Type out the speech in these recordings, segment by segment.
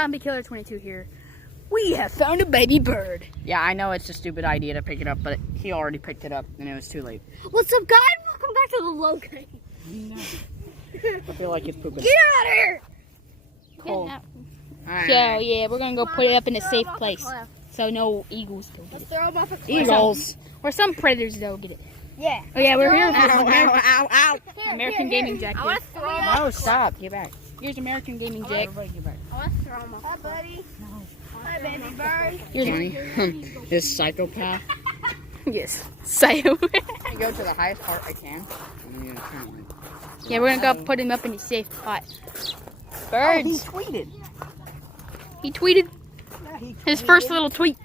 Zombie Killer 22 here. We have found a baby bird. Yeah, I know it's a stupid idea to pick it up, but he already picked it up and it was too late. What's up, guys? Welcome back to the Logan. I feel like it's pooping. Get out of here! Cool. So yeah, we're gonna go put it up in a safe place, so no eagles don't get it. Throw them off a cliff. Eagles. Or some predators though get it. Yeah. Oh yeah, we're here. Ow. American Gaming Jack. I Here. want to throw them off. No, stop. Get back. Here's American Gaming Jack. Everybody get back. I want to throw them off. Hi, buddy. Hi, baby bird. Here's Johnny, this psychopath. yes, Sayo. I go to the highest part I can. And I'm gonna turn it. Yeah, we're gonna go put him up in a safe spot. Oh, he Birds. tweeted. He tweeted his first little tweet.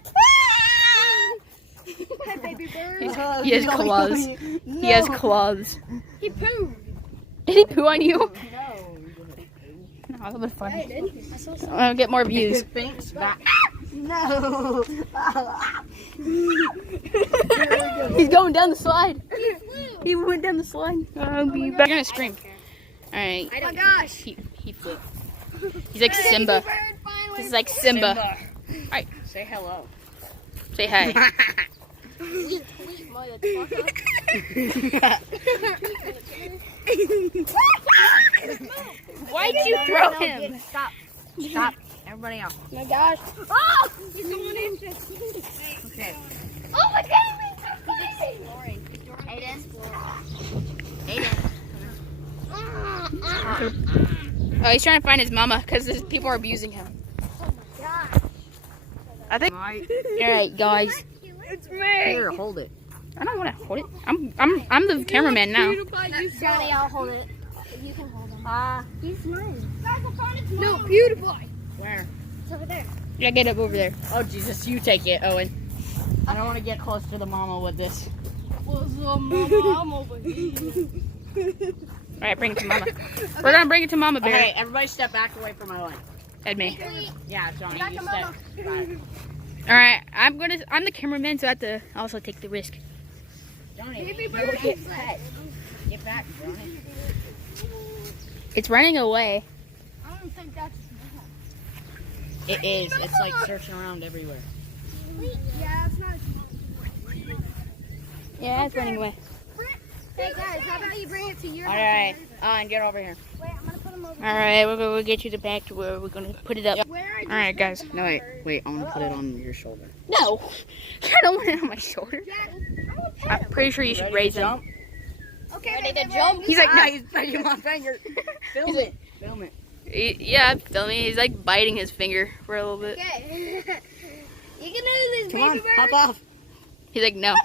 Hi, baby bird. He has claws. He has claws. He pooed. Did he poo on you? No. No, that was funny. I did. I saw something. I'll get more views. Thanks, back. No. He's going down the slide. He went down the slide. I'll be back. You're gonna scream. All right. Oh my gosh. He flew. He's like Simba. Baby bird finally. This is like Simba. Alright, Say hello. say hi. Why'd you throw him? Stop. Stop. Everybody else. Oh my gosh. Oh! He's going in. Okay. Oh my god, he's so crazy. Aiden. Oh, he's trying to find his mama because people are abusing him. I think. Alright, guys. It's me. Here, hold it. I don't want to hold it. I'm the cameraman now. Johnny, I'll hold it. You can hold him. He's mine. Guys, I found his mom. No, beautiful. Where? It's over there. Yeah, get up over there. Oh, Jesus, you take it, Owen. I don't want to get close to the mama with this. Alright, bring it to mama. We're gonna bring it to Mama Bear. Okay, everybody step back away from my line. And me. Yeah, Johnny, Back you to step mama. back. Alright, I'm the cameraman, so I have to also take the risk. Johnny, Baby you bird. get back. Get back, Johnny. It's running away. I don't think that's It is. It's like searching around everywhere. Yeah, it's not. Yeah, it's running away. Hey guys, how about you bring it to your house? Alright, and get over here. Wait, I'm gonna put them over. Alright, we're gonna get you to back to where we're gonna put it up. Where are you? Alright, guys. No, wait, I want to put it on your shoulder. No! I don't want it on my shoulder. I'm pretty sure you should raise him. Okay, ready to jump? He's like, no. he's biting my finger. Film it. Film it. Yeah, I'm filming. He's like biting his finger for a little bit. Okay. You can do this, Come baby on, bird. hop off. He's like, no.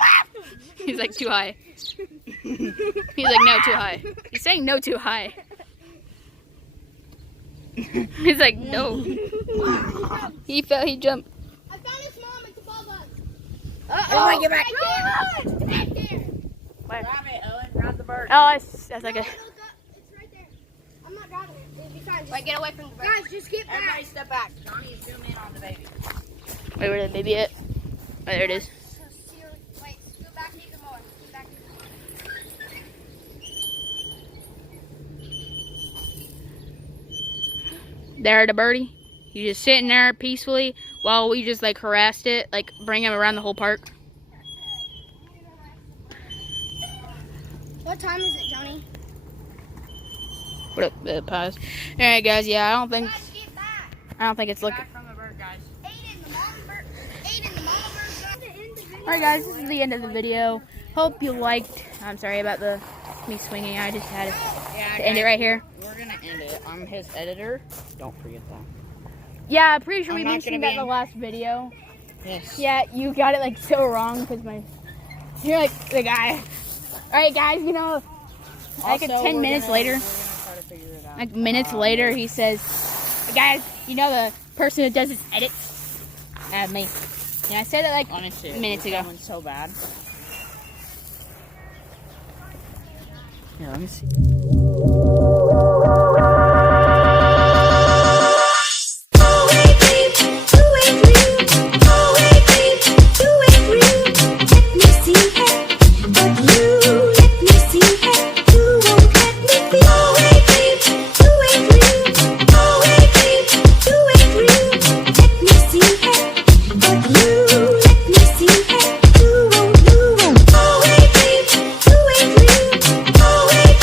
He's like, too high. He's like, no, too high. He's saying no, too high. He's like, no. He fell, he jumped. I found his mom. It's above us. Everybody get back. It's back there. Where? Grab it, Owen. Grab the bird. Oh, that's like a. It's right there. I'm not grabbing it. It'll be fine. Wait, get away from the bird. Guys, just get back. Everybody step back. Johnny, zoom in on the baby. Wait, where's the baby at? Oh, there it is. Wait, scoot back even more. Scoot back even more. There, the birdie. He's just sitting there peacefully while we just like harassed it, like bring him around the whole park. What time is it, Johnny? What up, pause. All right, guys. Yeah, I don't think Get back. it's looking. Back from the bird, guys. Aiden, the mama bird. Aiden, the mama bird. All right, guys. This is the end of the video. Hope you liked. I'm sorry about me swinging. I just had to end it right here. We're gonna end it. I'm his editor. Don't forget that. Yeah, I'm pretty sure we I'm not mentioned gonna that in be the last video. Yes. Yeah, you got it like so wrong because you're like the guy. All right, guys. You know, like Also, 10 we're minutes gonna- later, We're gonna try to figure it out. like minutes later, he says, "Guys, you know the person who does his edits? Me." And I said it like Honestly, minutes ago. It's so bad. Here, let me see.